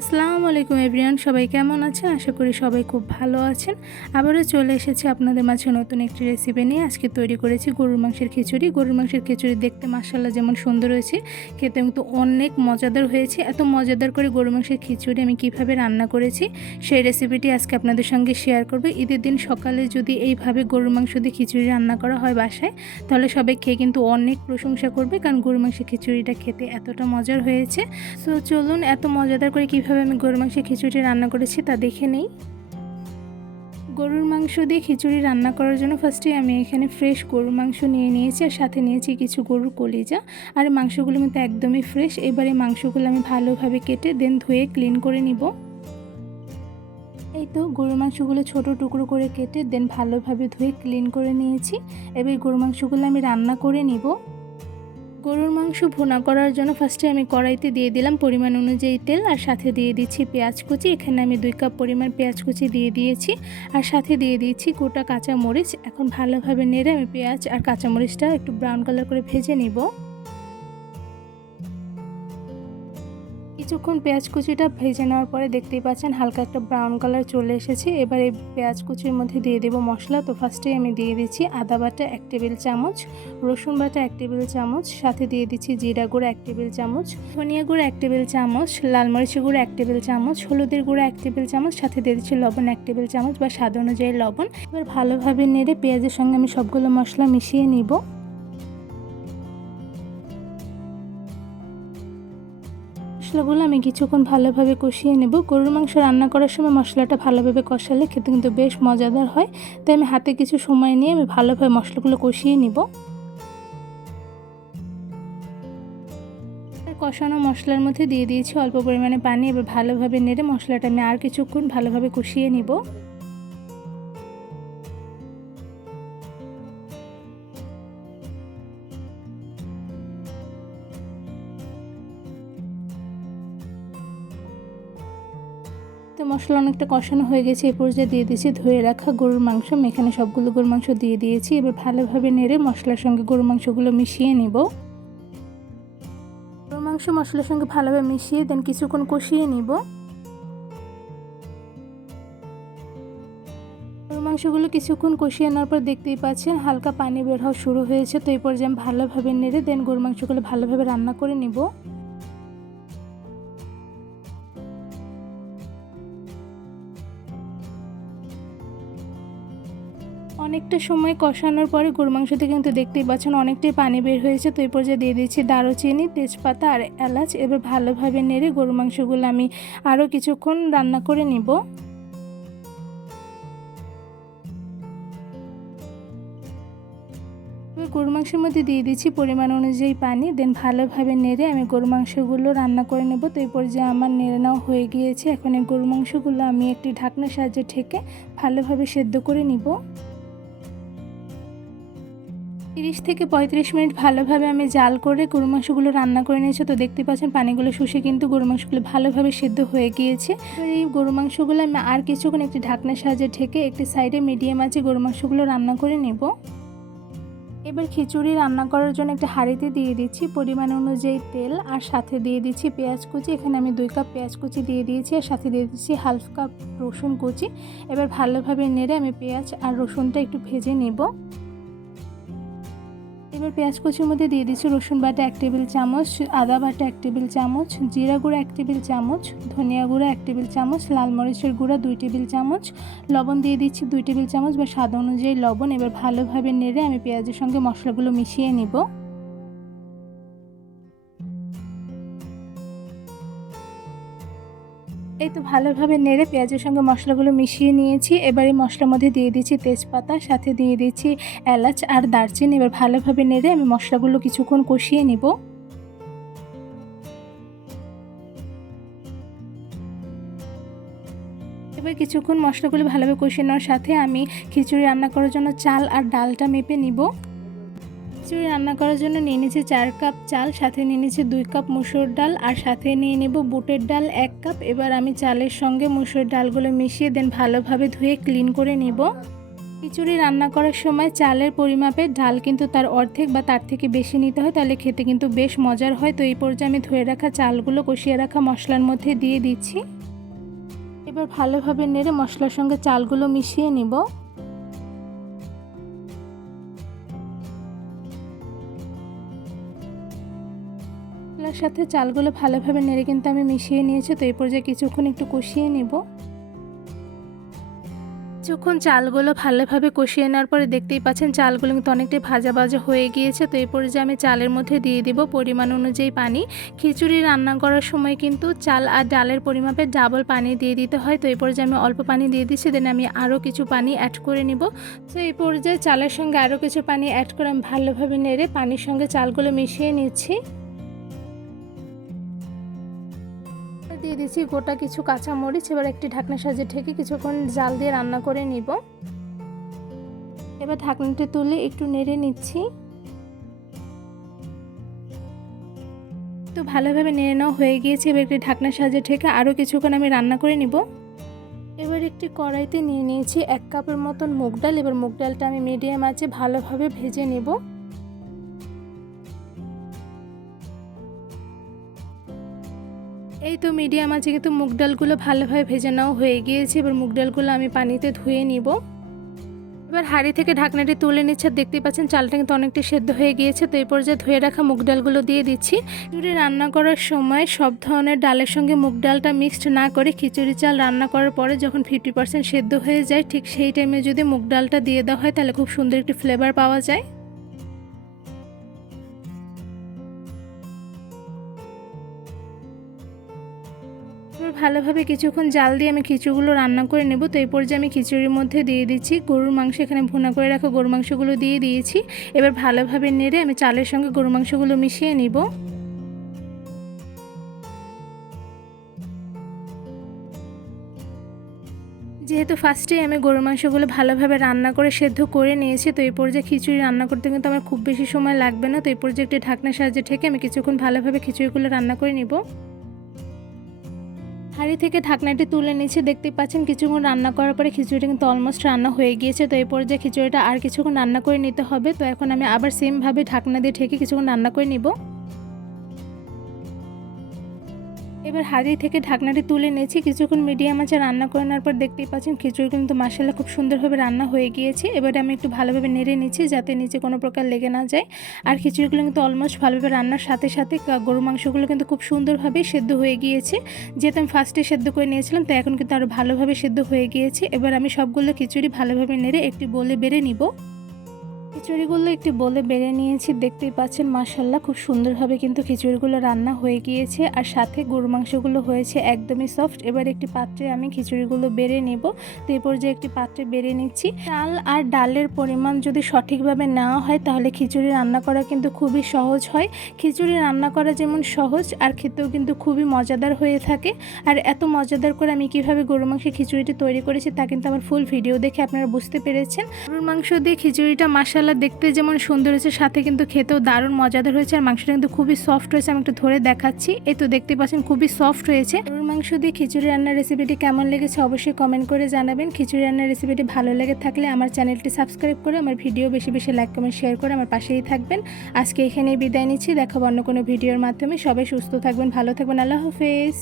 আসসালামু আলাইকুম এভরিয়ান সবাই কেমন আছেন? আশা করি সবাই খুব ভালো আছেন। আবারও চলে এসেছি আপনাদের মাঝে নতুন একটি রেসিপি নিয়ে। আজকে তৈরি করেছি গরুর মাংসের খিচুড়ি। গরুর মাংসের খিচুড়ি দেখতে মাসাল্লাহ যেমন সুন্দর হয়েছে, খেতে কিন্তু অনেক মজাদার হয়েছে। এত মজাদার করে গরুর মাংসের খিচুড়ি আমি কীভাবে রান্না করেছি, সেই রেসিপিটি আজকে আপনাদের সঙ্গে শেয়ার করব। ঈদের দিন সকালে যদি এইভাবে গরুর মাংস দিয়ে খিচুড়ি রান্না করা হয় বাসায়, তাহলে সবাই খেয়ে কিন্তু অনেক প্রশংসা করবে, কারণ গরুর মাংসের খিচুড়িটা খেতে এতটা মজার হয়েছে। সো চলুন এত মজাদার করে কীভাবে আমি গরুর মাংসের খিচুড়ি রান্না করেছি তা দেখে নেই। গরুর মাংস দিয়ে খিচুড়ি রান্না করার জন্য ফার্স্টে আমি এখানে ফ্রেশ গরুর মাংস নিয়ে নিয়েছি আর সাথে নিয়েছি কিছু গরুর কলিজা। আর মাংসগুলো কিন্তু একদমই ফ্রেশ এবারে মাংসগুলো আমি ভালোভাবে কেটে দেন ধুয়ে ক্লিন করে নিব। এই তো গরুর মাংসগুলো ছোট টুকরো করে কেটে দেন ভালোভাবে ধুয়ে ক্লিন করে নিয়েছি। এবার গরুর মাংসগুলো আমি রান্না করে নিব। গরুর মাংস ভুনা করার জন্য ফার্স্টে আমি কড়াইতে দিয়ে দিলাম পরিমাণ অনুযায়ী তেল আর সাথে দিয়ে দিচ্ছি পেঁয়াজ কুচি। এখানে আমি দুই কাপ পরিমাণ পেঁয়াজ কুচি দিয়ে দিয়েছি আর সাথে দিয়ে দিচ্ছি গোটা কাঁচামরিচ। এখন ভালোভাবে নেড়ে আমি পেঁয়াজ আর কাঁচামরিচটা একটু ব্রাউন কালার করে ভেজে নিব। কিছুক্ষণ পেঁয়াজ কুচিটা ভেজে নেওয়ার পরে দেখতেই পাচ্ছেন হালকা একটা ব্রাউন কালার চলে এসেছে। এবার এই পেঁয়াজ কুচির মধ্যে দিয়ে দেবো মশলা। তো ফার্স্টেই আমি দিয়ে দিচ্ছি আদা বাটা এক টেবিল চামচ, রসুন বাটা এক টেবিল চামচ, সাথে দিয়ে দিচ্ছি জিরা গুঁড়ো এক টেবিল চামচ, ধনিয়া গুঁড়ো এক টেবিল চামচ, লাল মরিচের গুঁড়ো এক টেবিল চামচ, হলুদের গুঁড়ো এক টেবিল চামচ, সাথে দিয়ে দিচ্ছি লবণ এক টেবিল চামচ বা স্বাদ অনুযায়ী লবণ। এবার ভালোভাবে নেড়ে পেঁয়াজের সঙ্গে আমি সবগুলো মশলা মিশিয়ে নিব। মশলাগুলো আমি কিছুক্ষণ ভালোভাবে কষিয়ে নেব। গরুর মাংস রান্না করার সময় মশলাটা ভালোভাবে কষালে খেতে কিন্তু বেশ মজাদার হয়। তাই আমি হাতে কিছু সময় নিয়ে আমি ভালোভাবে মশলাগুলো কষিয়ে নিব। কষানো মশলার মধ্যে দিয়ে দিয়েছি অল্প পরিমাণে পানি। এবার ভালোভাবে নেড়ে মশলাটা আমি আর কিছুক্ষণ ভালোভাবে কষিয়ে নিব। মশলা অনেকটা কষানো হয়ে গেছে এই পর্যায়ে দিয়ে দিয়েছি ধুয়ে রাখা গরুর মাংস। আমি এখানে সবগুলো গরুর মাংস দিয়ে দিয়েছি। এবার ভালোভাবে নেড়ে মশলার সঙ্গে গরুর মাংসগুলো মিশিয়ে নিব। গরুর মাংস মশলার সঙ্গে ভালোভাবে মিশিয়ে দেন কিছুক্ষণ কষিয়ে নিব। মাংসগুলো কিছুক্ষণ কষিয়ে নেওয়ার পর দেখতেই পাচ্ছেন হালকা পানি বের হওয়া শুরু হয়েছে। তো এই পর্যায়ে ভালোভাবে নেড়ে দেন গরুর মাংসগুলো ভালোভাবে রান্না করে নিব। অনেকটা সময় কষানোর পরে গরু মাংস থেকে কিন্তু দেখতেই পাচ্ছেন অনেকটাই পানি বের হয়েছে। তো এই পর্যায়ে দিয়ে দিচ্ছি দারুচিনি, তেজপাতা আর এলাচ। এবার ভালোভাবে নেড়ে গরু মাংসগুলো আমি আরও কিছুক্ষণ রান্না করে নিব। গরু মাংসের মধ্যে দিয়ে দিচ্ছি পরিমাণ অনুযায়ী পানি, দেন ভালোভাবে নেড়ে আমি গরু মাংসগুলো রান্না করে নেব। তো এই পর্যায়ে আমার নেড়ে নেওয়া হয়ে গিয়েছে। এখন এই গরু মাংসগুলো আমি একটি ঢাকনার সাহায্যে ঠেকে ভালোভাবে সেদ্ধ করে নিব। তিরিশ থেকে পঁয়ত্রিশ মিনিট ভালোভাবে আমি জাল করে গরু মাংসগুলো রান্না করে নিয়েছি। তো দেখতে পাচ্ছেন পানিগুলো শুষে কিন্তু গরু মাংসগুলো ভালোভাবে সেদ্ধ হয়ে গিয়েছে। এই গরু মাংসগুলো আমি আর কিছুক্ষণ একটি ঢাকনার সাহায্যে ঠেকে একটি সাইডে মিডিয়াম আছে গরু মাংসগুলো রান্না করে নেব। এবার খিচুড়ি রান্না করার জন্য একটা হাঁড়িতে দিয়ে দিচ্ছি পরিমাণ অনুযায়ী তেল আর সাথে দিয়ে দিচ্ছি পেঁয়াজ কুচি। এখানে আমি দুই কাপ পেঁয়াজ কুচি দিয়ে দিয়েছি আর সাথে দিয়ে দিচ্ছি হাফ কাপ রসুন কুচি। এবার ভালোভাবে নেড়ে আমি পেঁয়াজ আর রসুনটা একটু ভেজে নেব। এবার পেঁয়াজ কুচির মধ্যে দিয়ে দিচ্ছি রসুন বাটা এক টেবিল চামচ, আদা বাটা এক টেবিল চামচ, জিরা গুঁড়া এক টেবিল চামচ, ধনিয়া গুঁড়া এক টেবিল চামচ, লাল মরিচের গুঁড়া দুই টেবিল চামচ, লবণ দিয়ে দিচ্ছি দুই টেবিল চামচ বা স্বাদ অনুযায়ী লবণ। এবার ভালোভাবে নেড়ে আমি পেঁয়াজের সঙ্গে মশলাগুলো মিশিয়ে নিব। এই তো ভালোভাবে নেড়ে পেঁয়াজের সঙ্গে মশলাগুলো মিশিয়ে নিয়েছি। এবার এই মশলার মধ্যে দিয়ে দিচ্ছি তেজপাতা, সাথে দিয়ে দিচ্ছি এলাচ আর দারচিনি। এবার ভালোভাবে নেড়ে আমি মশলাগুলো কিছুক্ষণ কষিয়ে নিব। এবার কিছুক্ষণ মশলাগুলো ভালোভাবে কষিয়ে নেওয়ার সাথে আমি খিচুড়ি রান্না করার জন্য চাল আর ডালটা মেপে নিব। খিচুড়ি রান্না করার জন্য নিয়ে নিয়েছি চার কাপ চাল, সাথে নিয়ে নিয়েছি দুই কাপ মুসুর ডাল, আর সাথে নিয়ে নেব বুটের ডাল এক কাপ। এবার আমি চালের সঙ্গে মুসুর ডালগুলো মিশিয়ে দেন, ভালোভাবে ধুয়ে ক্লিন করে নেব। খিচুড়ি রান্না করার সময় চালের পরিমাপে ডাল কিন্তু তার অর্ধেক বা তার থেকে বেশি নিতে হয়, তাহলে খেতে কিন্তু বেশ মজার হয়। তো এই পর্যায়ে আমি ধুয়ে রাখা চালগুলো, কষিয়ে রাখা মশলার মধ্যে দিয়ে দিচ্ছি। এবার ভালোভাবে নেড়ে মশলার সঙ্গে চালগুলো মিশিয়ে নিব। সাথে চালগুলো ভালোভাবে নেড়ে কিন্তু আমি মিশিয়ে নিয়েছি, তো এই পর্যায়ে কিছুক্ষণ একটু কষিয়ে নেব। কিছুক্ষণ চালগুলো ভালোভাবে কষিয়ে নেওয়ার পরে দেখতেই পাচ্ছেন চালগুলো কিন্তু অনেকটাই ভাজা ভাজা হয়ে গিয়েছে, তো এই পর্যায়ে আমি চালের মধ্যে দিয়ে দিব পরিমাণ অনুযায়ী পানি। খিচুড়ি রান্না করার সময় কিন্তু চাল আর ডালের পরিমাপে ডাবল পানি দিয়ে দিতে হয়, তো এই পর্যায়ে আমি অল্প পানি দিয়ে দিচ্ছি, দেন আমি আরও কিছু পানি অ্যাড করে নিব। তো এই পর্যায়ে চালের সঙ্গে আরও কিছু পানি অ্যাড করে আমি ভালোভাবে নেড়ে পানির সঙ্গে চালগুলো মিশিয়ে নিচ্ছি। দিয়ে দিচ্ছি গোটা কিছু কাঁচা মরিচ এবার একটি ঢাকনা সাজে ঢেকে কিছুক্ষণ জাল দিয়ে রান্না করে নিব। এবার ঢাকনাটা তুলে একটু নেড়ে নিচ্ছি। তো ভালোভাবে নেড়ে নেওয়া হয়ে গিয়েছে, এবার একটি ঢাকনা সাজে ঢেকে আরও কিছুক্ষণ আমি রান্না করে নিব। এবার একটি কড়াইতে নিয়ে নিয়েছি এক কাপের মতন মুগ ডাল, এবার মুগ ডালটা আমি মিডিয়াম আছে ভালোভাবে ভেজে নেব। এই তো মিডিয়াম আছে কিন্তু মুগ ডালগুলো ভালোভাবে ভেজে নাও হয়ে গিয়েছে, এবার মুগ ডালগুলো আমি পানিতে ধুয়ে নিব। এবার হাঁড়ি থেকে ঢাকনাটি তুলে নিচ্ছে, দেখতেই পাচ্ছেন চালটা কিন্তু অনেকটা সেদ্ধ হয়ে গিয়েছে, তো এই পর্যায়ে ধুয়ে রাখা মুগ ডালগুলো দিয়ে দিচ্ছি। খিচুড়ি রান্না করার সময় সব ধরনের ডালের সঙ্গে মুগ ডালটা মিক্সড না করে খিচুড়ি চাল রান্না করার পরে যখন ফিফটি পার্সেন্ট সেদ্ধ হয়ে যায়, ঠিক সেই টাইমে যদি মুগ ডালটা দিয়ে দেওয়া হয়, তাহলে খুব সুন্দর একটি ফ্লেভার পাওয়া যায়। ভালোভাবে কিছুক্ষণ জাল দিয়ে আমি খিচুড়িগুলো রান্না করে নেব। তো এই পর্যায়ে আমি খিচুড়ির মধ্যে দিয়ে দিচ্ছি গরুর মাংস। এখানে ভুনা করে রাখা গরুর মাংসগুলো দিয়ে দিয়েছি। এবার ভালোভাবে নেড়ে আমি চালের সঙ্গে গরুর মাংসগুলো মিশিয়ে নিব। যেহেতু ফার্স্টেই আমি গরুর মাংসগুলো ভালোভাবে রান্না করে সেদ্ধ করে নিয়েছি, তো এই পর্যায়ে খিচুড়ি রান্না করতে কিন্তু আমার খুব বেশি সময় লাগবে না। তো এই পর্যায়ে একটি ঢাকনা সাহায্যে ঠেকে আমি কিছুক্ষণ ভালোভাবে খিচুড়িগুলো রান্না করে নিব। হাঁড়ি থেকে ঢাকনাটি তুলে নিচ্ছে দেখতে পাচ্ছেন কিছুক্ষণ রান্না করার পরে খিচুড়ি কিন্তু অলমোস্ট রান্না হয়ে গিয়েছে। তো এই পর্যায়ে খিচুড়িটা আর কিছুক্ষণ রান্না করে নিতে হবে। তো এখন আমি আবার সেমভাবে ঢাকনা দিয়ে ঢেকে কিছুক্ষণ রান্না করে নিব। এবার হাঁড়ি থেকে ঢাকনাটি তুলে নিয়েছি। কিছুক্ষণ মিডিয়াম আছে রান্না করে নেওয়ার পর দেখতেই পাচ্ছেন খিচুড়ি কিন্তু মশলা খুব সুন্দরভাবে রান্না হয়ে গিয়েছে। এবারে আমি একটু ভালোভাবে নেড়ে নিচ্ছি যাতে নিচে কোনো প্রকার লেগে না যায়। আর খিচুড়িগুলো কিন্তু অলমোস্ট ভালোভাবে রান্নার সাথে সাথে গরু মাংসগুলো কিন্তু খুব সুন্দরভাবে সেদ্ধ হয়ে গিয়েছে। যেহেতু আমি ফার্স্টে সেদ্ধ করে নিয়েছিলাম তো এখন কিন্তু আরও ভালোভাবে সেদ্ধ হয়ে গিয়েছে। এবার আমি সবগুলো খিচুড়ি ভালোভাবে নেড়ে একটি বলে বেড়ে নিব। খিচুড়িগুলো একটি বলে বেড়ে নিয়েছি, দেখতেই পাচ্ছেন মাসাল্লাহ খুব সুন্দরভাবে কিন্তু খিচুড়িগুলো রান্না হয়ে গিয়েছে আর সাথে গরু মাংসগুলো হয়েছে একদমই সফট এবার একটি পাত্রে আমি খিচুড়িগুলো বেড়ে নেব, তো এই পর্যায়ে একটি পাত্রে বেড়ে নিচ্ছি। চাল আর ডালের পরিমাণ যদি সঠিকভাবে নেওয়া হয়, তাহলে খিচুড়ি রান্না করা কিন্তু খুবই সহজ হয়। খিচুড়ি রান্না করা যেমন সহজ, আর খেতেও কিন্তু খুবই মজাদার হয়ে থাকে। আর এত মজাদার করে আমি কীভাবে গরু মাংসের খিচুড়িটি তৈরি করেছি, তা কিন্তু আমার ফুল ভিডিও দেখে আপনারা বুঝতে পেরেছেন। গরুর মাংস দিয়ে খিচুড়িটা মাসাল্লাহ দেখতে যেমন সুন্দর হয়েছে, সাথে কিন্তু খেতেও দারুণ মজাদার হয়েছে, আর মাংসটা কিন্তু খুবই সফট হয়েছে, আমি একটু ধরে দেখাচ্ছি। এই তো দেখতে পাচ্ছেন, খুবই সফট হয়েছে। গরুর মাংস দিয়ে খিচুড়ি রান্নার রেসিপিটি কেমন লেগেছে অবশ্যই কমেন্ট করে জানাবেন। খিচুড়ি রান্নার রেসিপিটি ভালো লেগে থাকলে আমার চ্যানেলটি সাবস্ক্রাইব করে আমার ভিডিও বেশি বেশি লাইক কমেন্ট শেয়ার করে আমার পাশেই থাকবেন। আজকে এখানেই বিদায় নিচ্ছি, দেখাবো অন্য কোনো ভিডিওর মাধ্যমে। সবাই সুস্থ থাকবেন, ভালো থাকবেন, আল্লাহ হাফেজ।